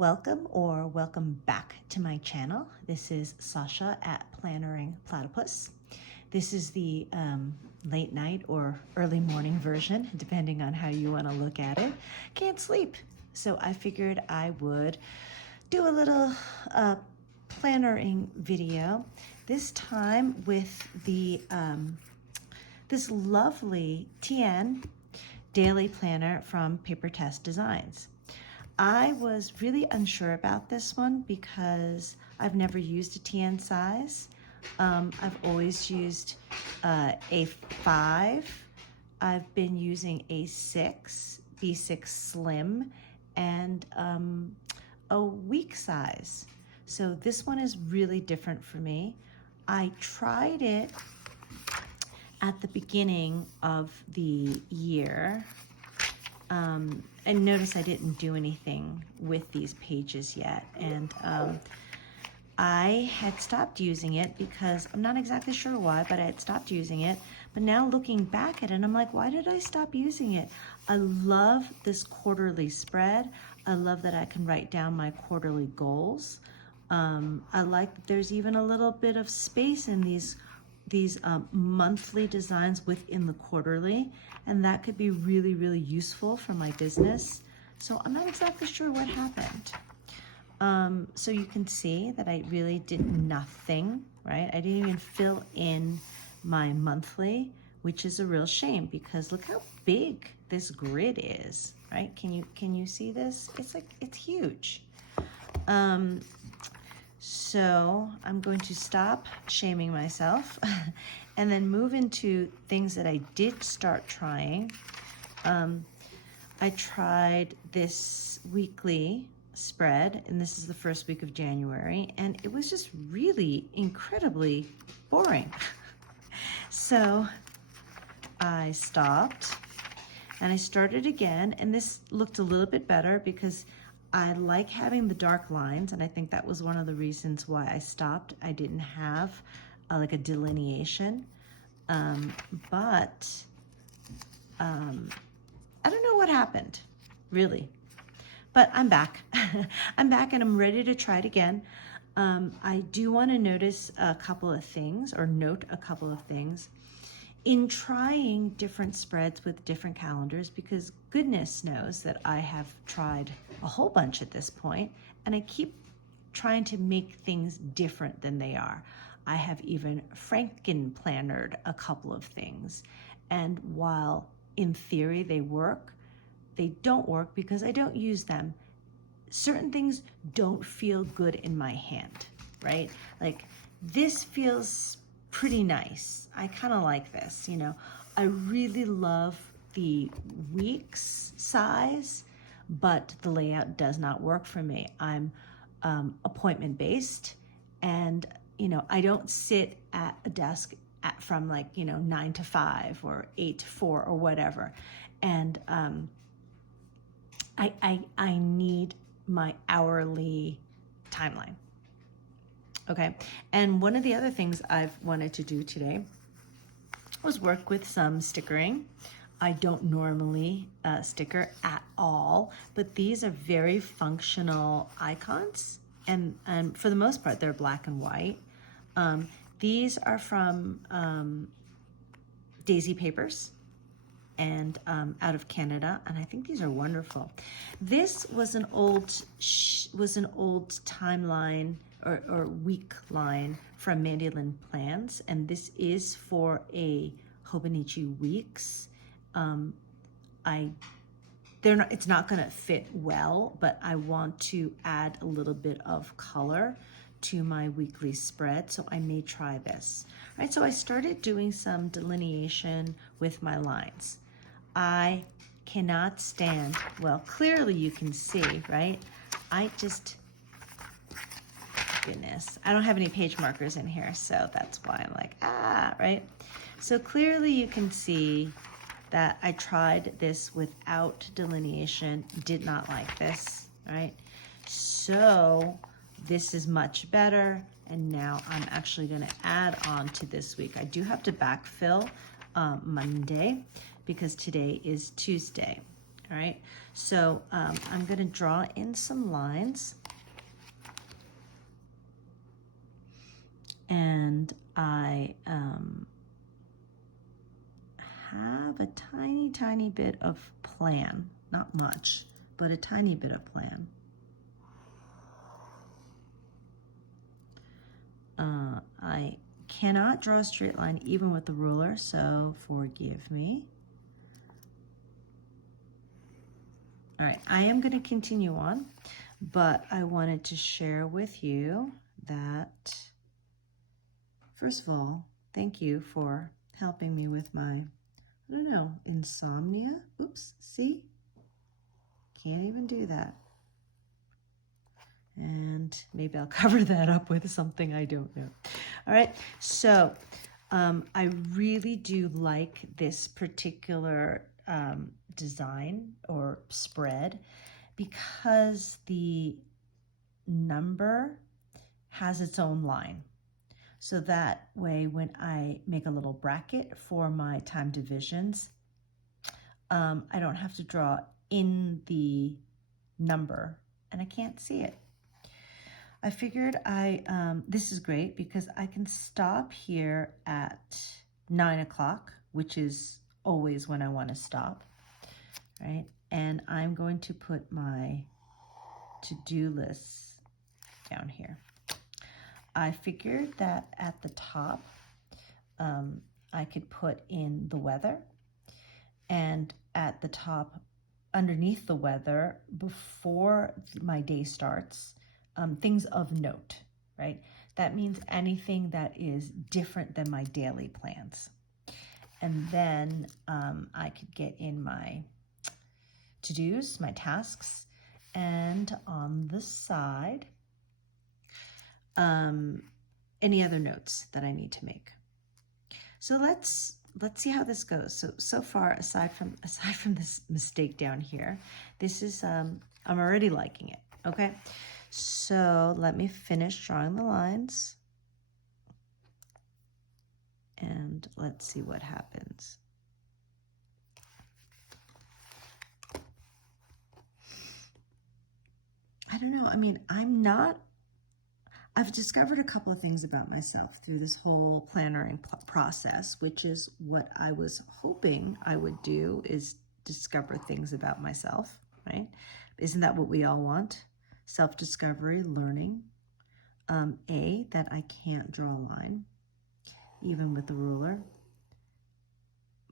Welcome back to my channel. This is Sasha at Plannering Platypus. This is the late night or early morning version, depending on how you want to look at it. Can't sleep, so I figured I would do a little plannering video, this time with the this lovely TN daily planner from Papertess Designs. I was really unsure about this one because I've never used a TN size. I've always used a 5. I've been using a 6, B6 Slim, and a week size. So this one is really different for me. I tried it at the beginning of the year. And notice I didn't do anything with these pages yet. And I had stopped using it because I'm not exactly sure why, but I had stopped using it. But now looking back at it, I'm like, why did I stop using it? I love this quarterly spread. I love that I can write down my quarterly goals. I like that there's even a little bit of space in these monthly designs within the quarterly, and that could be really, really useful for my business. So I'm not exactly sure what happened. So you can see that I really did nothing, right? I didn't even fill in my monthly, which is a real shame because look how big this grid is, right? Can you see this? It's huge. So I'm going to stop shaming myself and then move into things that I did start trying. I tried this weekly spread, and this is the first week of January, and it was just really incredibly boring. So I stopped and I started again, and this looked a little bit better because I like having the dark lines, and I think that was one of the reasons why I stopped. I didn't have like a delineation, but I don't know what happened, really. But I'm back. I'm back and I'm ready to try it again. I do want to notice a couple of things, or note a couple of things in trying different spreads with different calendars, because goodness knows that I have tried a whole bunch at this point, and I keep trying to make things different than they are. I have even Franken-plannered a couple of things, and while in theory they work, they don't work because I don't use them. Certain things don't feel good in my hand, right? Like this feels pretty nice. I kind of like this, you know. I really love the weeks size, but the layout does not work for me. I'm appointment based, and you know, I don't sit at a desk from like, you know, 9 to 5 or 8 to 4 or whatever, and I need my hourly timeline. Okay, and one of the other things I've wanted to do today was work with some stickering. I don't normally sticker at all, but these are very functional icons, and for the most part, they're black and white. These are from Daisy Papers, and out of Canada, and I think these are wonderful. This was an old timeline or week line from Mandy Lynn Plans, and this is for a Hobonichi weeks. It's not going to fit well, but I want to add a little bit of color to my weekly spread, so I may try this. All right, so I started doing some delineation with my lines. I cannot stand, well, clearly you can see, right? Goodness, I don't have any page markers in here, so that's why I'm like, right? So clearly you can see that I tried this without delineation, did not like this, right? So this is much better, and now I'm actually gonna add on to this week. I do have to backfill Monday because today is Tuesday, All right, so I'm going to draw in some lines. And I have a tiny, tiny bit of plan. Not much, but a tiny bit of plan. I cannot draw a straight line even with the ruler, so forgive me. All right, I am going to continue on, but I wanted to share with you that, first of all, thank you for helping me with my, I don't know, insomnia. Oops, see? Can't even do that. And maybe I'll cover that up with something I don't know. All right, so I really do like this particular design or spread because the number has its own line. So that way, when I make a little bracket for my time divisions, I don't have to draw in the number and I can't see it. I figured this is great because I can stop here at 9 o'clock, which is always when I want to stop, right? And I'm going to put my to-do list down here. I figured that at the top, I could put in the weather, and at the top, underneath the weather, before my day starts, things of note, right? That means anything that is different than my daily plans. And then I could get in my to-dos, my tasks, and on the side, any other notes that I need to make. So let's see how this goes. So far, aside from this mistake down here, this is I'm already liking it. Okay. So let me finish drawing the lines and let's see what happens. I don't know. I mean, I've discovered a couple of things about myself through this whole plannering process, which is what I was hoping I would do, is discover things about myself, right? Isn't that what we all want? Self-discovery, learning. That I can't draw a line, even with the ruler.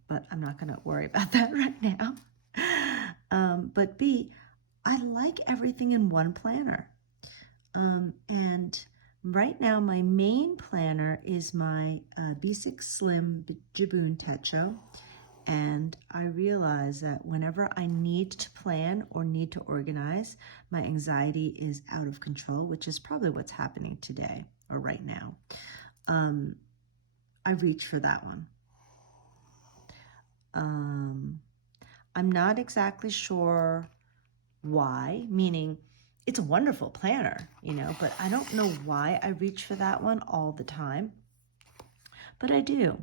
But I'm not going to worry about that right now. But B, I like everything in one planner. And right now, my main planner is my B6 Slim Jibun Techo. And I realize that whenever I need to plan or need to organize, my anxiety is out of control, which is probably what's happening today or right now. I reach for that one. I'm not exactly sure why, meaning it's a wonderful planner, you know, but I don't know why I reach for that one all the time, but I do.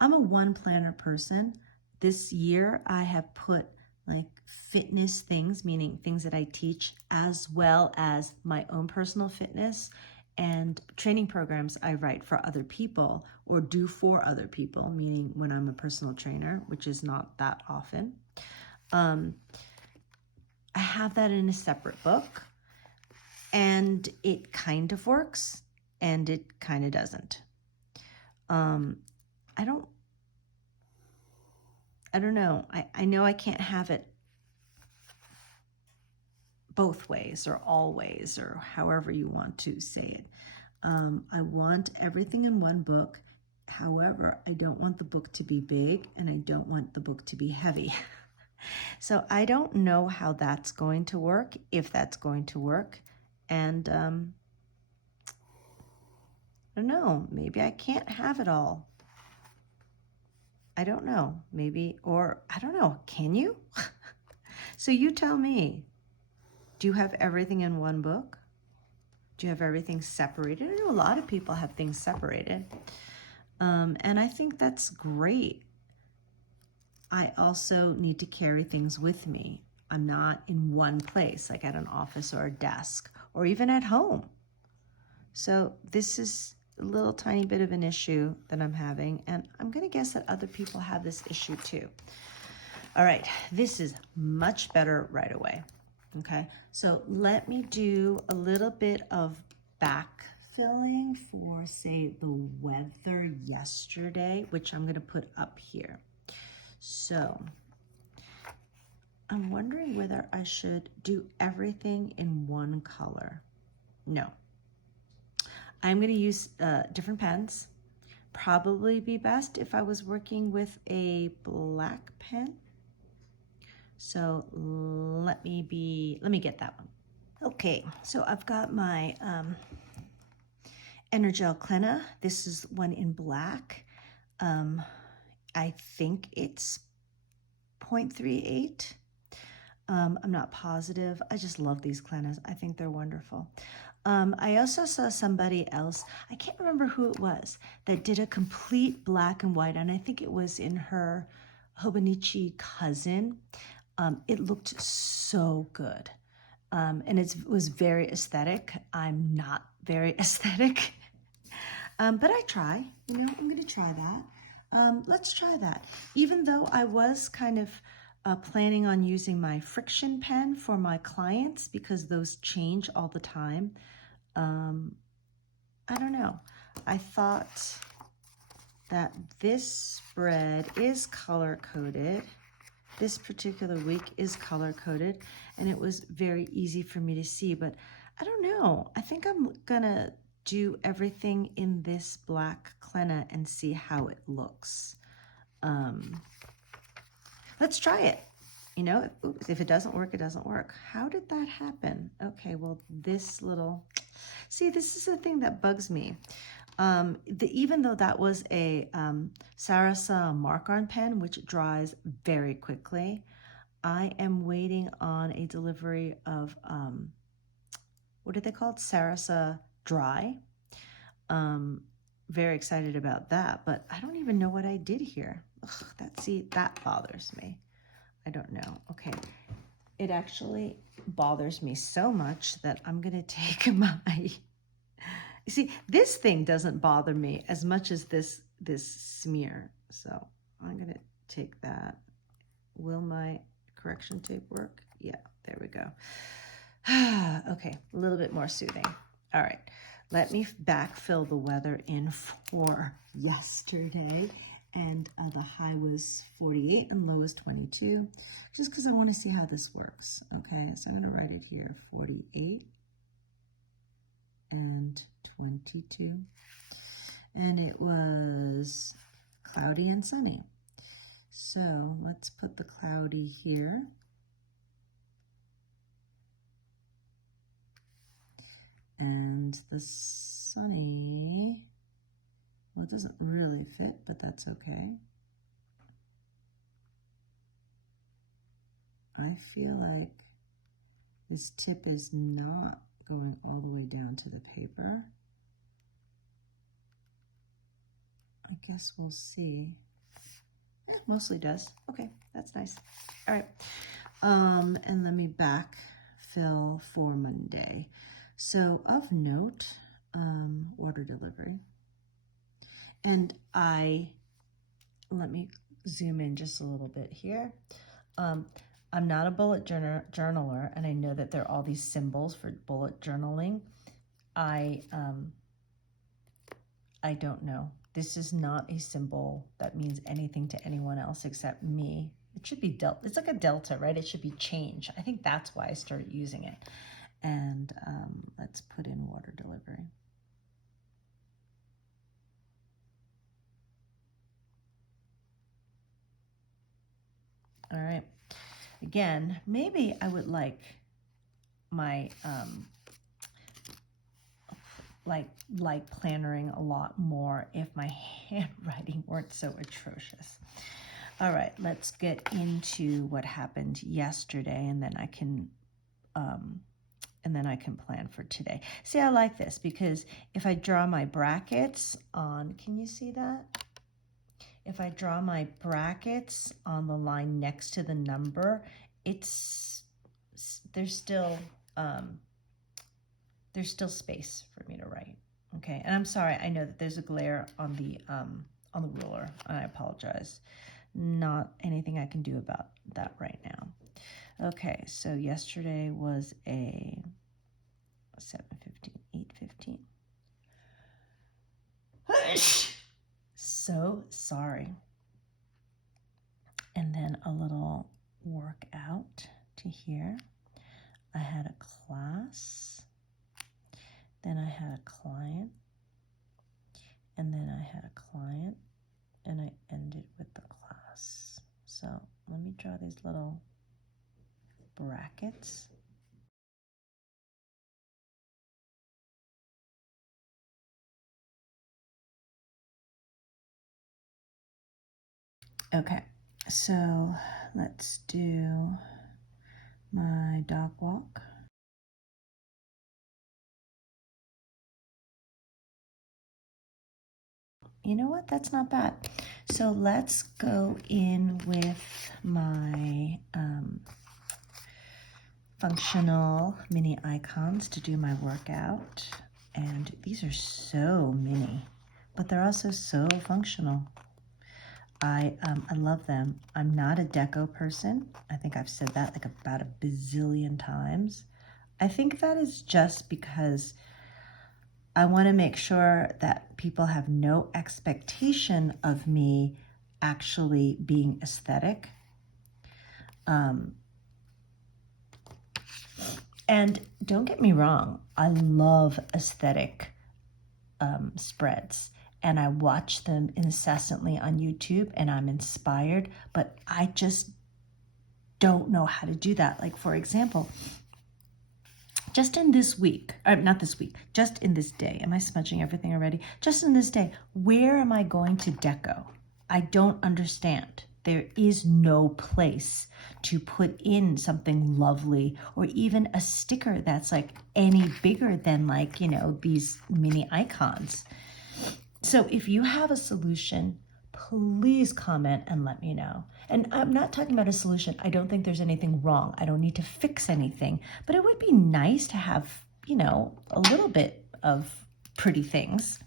I'm a one planner person. This year I have put like fitness things, meaning things that I teach, as well as my own personal fitness and training programs I write for other people or do for other people, meaning when I'm a personal trainer, which is not that often. I have that in a separate book, and it kind of works and it kind of doesn't. I don't know. I know I can't have it both ways or always, or however you want to say it. I want everything in one book. However, I don't want the book to be big and I don't want the book to be heavy. So I don't know how that's going to work, if that's going to work. And I don't know, maybe I can't have it all. I don't know, maybe, or I don't know, can you? So you tell me, do you have everything in one book? Do you have everything separated? I know a lot of people have things separated. And I think that's great. I also need to carry things with me. I'm not in one place, like at an office or a desk, or even at home. So this is a little tiny bit of an issue that I'm having, and I'm gonna guess that other people have this issue too. All right, this is much better right away. Okay, so let me do a little bit of backfilling for, say, the weather yesterday, which I'm gonna put up here. So I'm wondering whether I should do everything in one color. No. I'm going to use different pens. Probably be best if I was working with a black pen. So let me get that one. Okay, so I've got my EnerGel Clena. This is one in black. I think it's 0.38. I'm not positive. I just love these Clenas. I think they're wonderful. I also saw somebody else, I can't remember who it was, that did a complete black and white, and I think it was in her Hobonichi cousin. It looked so good. And it was very aesthetic. I'm not very aesthetic, but I try. You know, I'm going to try that. Let's try that. Even though I was kind of planning on using my friction pen for my clients because those change all the time. I don't know. I thought that this spread is color-coded. This particular week is color-coded, and it was very easy for me to see, but I don't know. I think I'm gonna do everything in this black Clena and see how it looks. Let's try it. You know, if it doesn't work, it doesn't work. How did that happen? Okay, well, this little, see, this is the thing that bugs me. Even though that was a Sarasa mark-on pen, which dries very quickly, I am waiting on a delivery of, what are they called? Sarasa Dry. Very excited about that, but I don't even know what I did here. Ugh, that bothers me. I don't know. Okay. It actually bothers me so much that I'm going to take my, you see, this thing doesn't bother me as much as this smear. So I'm going to take that. Will my correction tape work? Yeah, there we go. Okay, a little bit more soothing. All right, let me backfill the weather in for yesterday. And the high was 48 and low was 22, just because I want to see how this works. Okay, so I'm going to write it here, 48 and 22. And it was cloudy and sunny. So let's put the cloudy here. And the sunny, well, it doesn't really fit, but that's okay. I feel like this tip is not going all the way down to the paper. I guess we'll see. It mostly does. Okay, that's nice. All right. And let me backfill for Monday. So of note, order delivery. And let me zoom in just a little bit here. I'm not a bullet journaler, and I know that there are all these symbols for bullet journaling. I don't know. This is not a symbol that means anything to anyone else except me. It should be delta. It's like a delta, right? It should be change. I think that's why I started using it. And let's put in water delivery. All right. Again, maybe I would like my like plannering a lot more if my handwriting weren't so atrocious. All right, let's get into what happened yesterday, and then I can plan for today. See, I like this because if I draw my brackets on, can you see that? If I draw my brackets on the line next to the number, it's there's still space for me to write. Okay, and I'm sorry, I know that there's a glare on the ruler. I apologize. Not anything I can do about that right now. Okay, so yesterday was a 7:15, 8:15. So sorry. And then a little workout to here. I had a class, then I had a client, and then I had a client, and I ended with the class. So let me draw these little brackets. Okay, so let's do my dog walk. You know what? That's not bad. So let's go in with my functional mini icons to do my workout. And these are so mini, but they're also so functional. I love them. I'm not a deco person. I think I've said that like about a bazillion times. I think that is just because I want to make sure that people have no expectation of me actually being aesthetic. And don't get me wrong, I love aesthetic spreads, and I watch them incessantly on YouTube, and I'm inspired, but I just don't know how to do that. Like, for example, just in this week, not this week, just in this day, am I smudging everything already? Just in this day, where am I going to deco? I don't understand. There is no place to put in something lovely or even a sticker that's like any bigger than like, you know, these mini icons. So if you have a solution, please comment and let me know. And I'm not talking about a solution. I don't think there's anything wrong. I don't need to fix anything, but it would be nice to have, you know, a little bit of pretty things.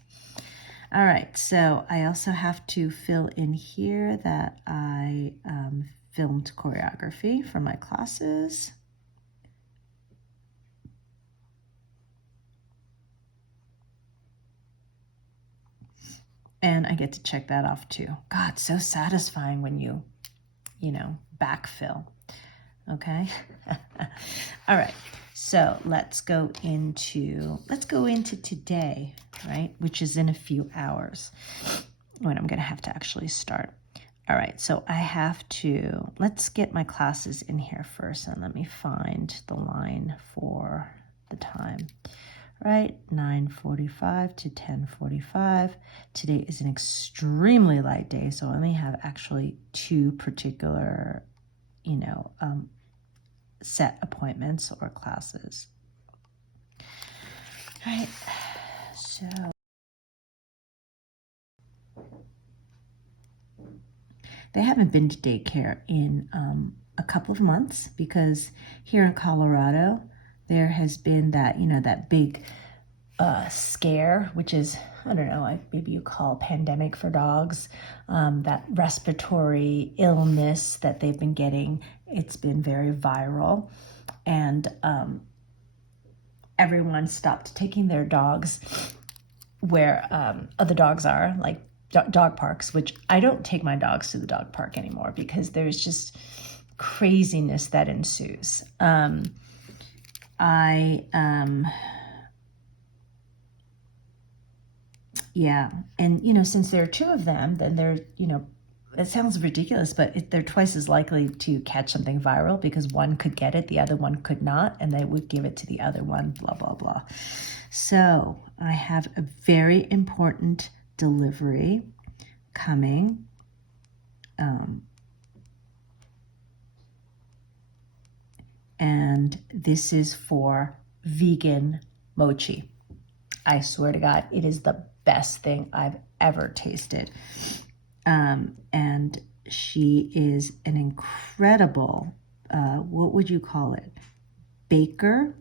All right, so I also have to fill in here that I filmed choreography for my classes. And I get to check that off too. God, so satisfying when you know, backfill. Okay. All right. So let's go into today, right? Which is in a few hours when I'm going to have to actually start. All right. So I have to, let's get my classes in here first, and let me find the line for the time. Right, 9:45 to 10:45. Today is an extremely light day, so I only have actually two particular, you know, set appointments or classes. All right, so they haven't been to daycare in a couple of months because here in Colorado, there has been that, you know, that big scare, which is, I don't know, like maybe you call pandemic for dogs, that respiratory illness that they've been getting. It's been very viral, and everyone stopped taking their dogs where other dogs are, like dog parks, which I don't take my dogs to the dog park anymore because there's just craziness that ensues. Yeah, and you know, since there are two of them, then they're, you know, it sounds ridiculous, but they're twice as likely to catch something viral because one could get it, the other one could not, and they would give it to the other one, blah, blah, blah. So I have a very important delivery coming. And this is for vegan mochi. I swear to God, it is the best thing I've ever tasted. And she is an incredible, what would you call it? baker,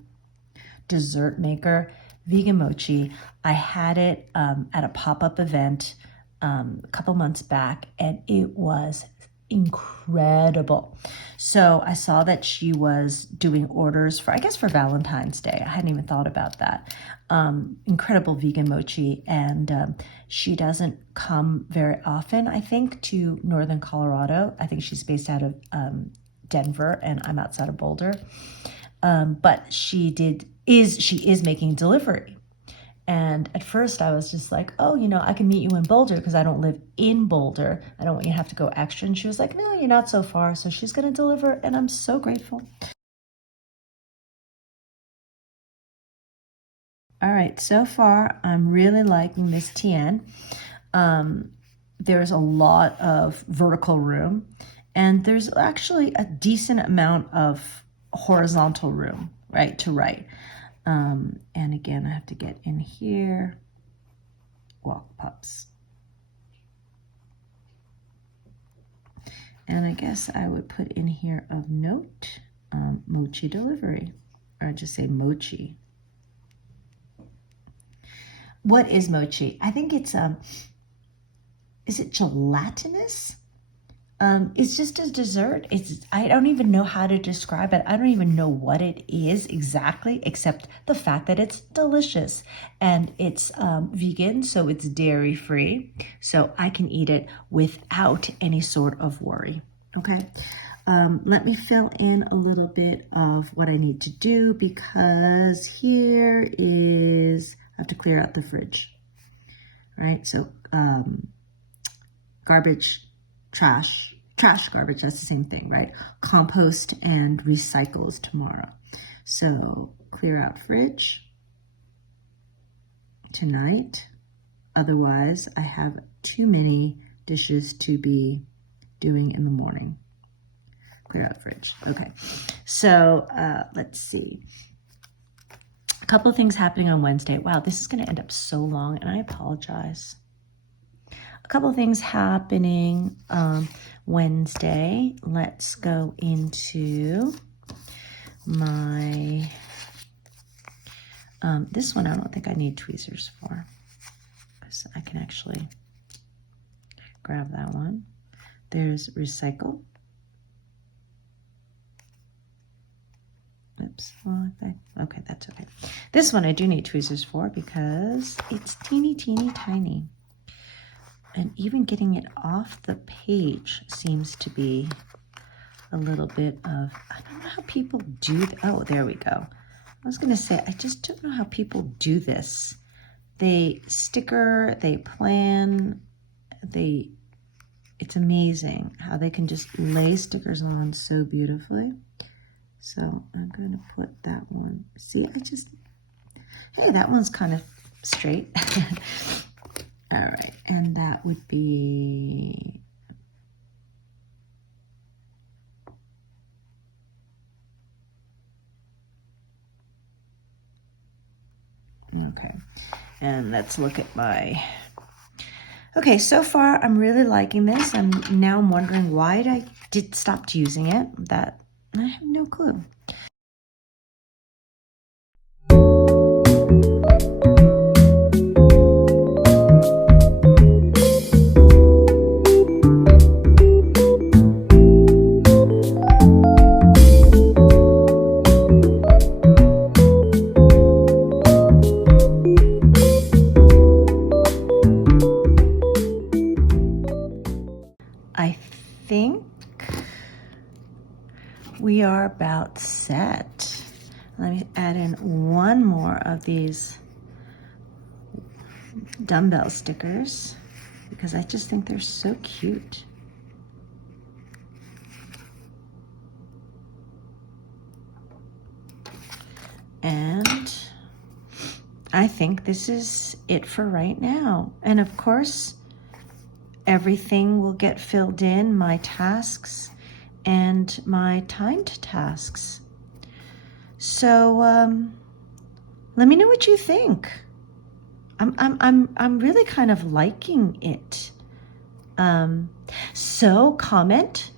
dessert maker, vegan mochi. I had it at a pop-up event a couple months back, and it was incredible. So I saw that she was doing orders for, I guess, for Valentine's Day. I hadn't even thought about that. Incredible vegan mochi, and she doesn't come very often, I think, to Northern Colorado. I think she's based out of Denver, and I'm outside of Boulder. But she is making delivery. And at first I was just like, oh, you know, I can meet you in Boulder because I don't live in Boulder. I don't want you to have to go extra. And she was like, no, you're not so far. So she's going to deliver, and I'm so grateful. All right, so far I'm really liking this TN. There's a lot of vertical room, and there's actually a decent amount of horizontal room, right, to write. And again, I have to get in here. Walk pups. And I guess I would put in here of note, mochi delivery, or just say mochi. What is mochi? I think it's, is it gelatinous? It's just a dessert. I don't even know how to describe it. I don't even know what it is exactly, except the fact that it's delicious. And it's vegan, so it's dairy free. So I can eat it without any sort of worry, okay? Let me fill in a little bit of what I need to do, because here is, I have to clear out the fridge, right? So garbage, trash, garbage, that's the same thing, right? Compost and recycles tomorrow. So clear out fridge tonight. Otherwise, I have too many dishes to be doing in the morning. Clear out fridge. Okay. So let's see. A couple of things happening on Wednesday. Wow, this is going to end up so long, and I apologize. A couple of things happening Wednesday. Let's go into my, this one I don't think I need tweezers for, because I can actually grab that one. There's recycle. Oops, okay, that's okay. This one I do need tweezers for because it's teeny, teeny, tiny. And even getting it off the page seems to be a little bit of, I don't know how people do that. Oh, there we go. I was going to say, I just don't know how people do this. They sticker, they plan, it's amazing how they can just lay stickers on so beautifully. So I'm going to put that one. See, hey, that one's kind of straight. All right, and that would be, okay, and let's look at my, okay, so far I'm really liking this. Now I'm wondering why I stopped using it. That I have no clue. I think we are about set. Let me add in one more of these dumbbell stickers because I just think they're so cute. And I think this is it for right now. And of course, everything will get filled in, my tasks and my timed tasks. So let me know what you think. I'm really kind of liking it. So comment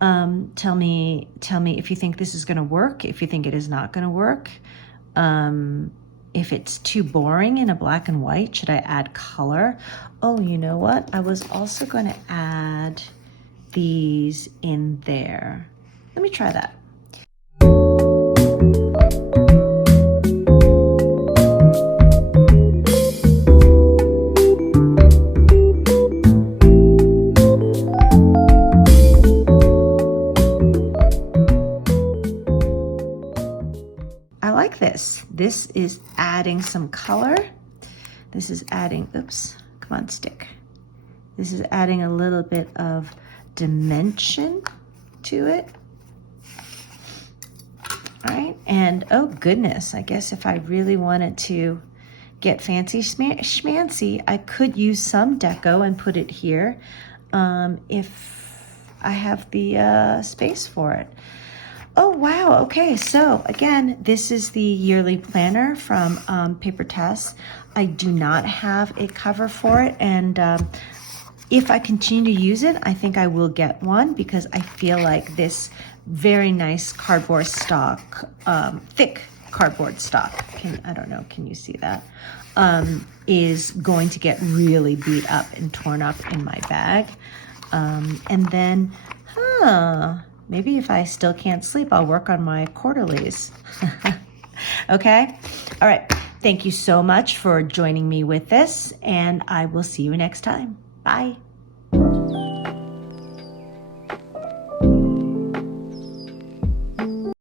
Tell me if you think this is going to work, if you think it is not going to work. If it's too boring in a black and white, should I add color? Oh, you know what? I was also going to add these in there. Let me try that. I like this. This is adding some color. This is adding, oops, come on, stick. This is adding a little bit of dimension to it. All right, and oh goodness, I guess if I really wanted to get fancy schmancy, I could use some deco and put it here if I have the space for it. Oh, wow. Okay. So again, this is the yearly planner from Papertess. I do not have a cover for it. And if I continue to use it, I think I will get one because I feel like this very nice cardboard stock, thick cardboard stock, I don't know, can you see that? Is going to get really beat up and torn up in my bag. And then, maybe if I still can't sleep, I'll work on my quarterlies. Okay? All right. Thank you so much for joining me with this, and I will see you next time. Bye.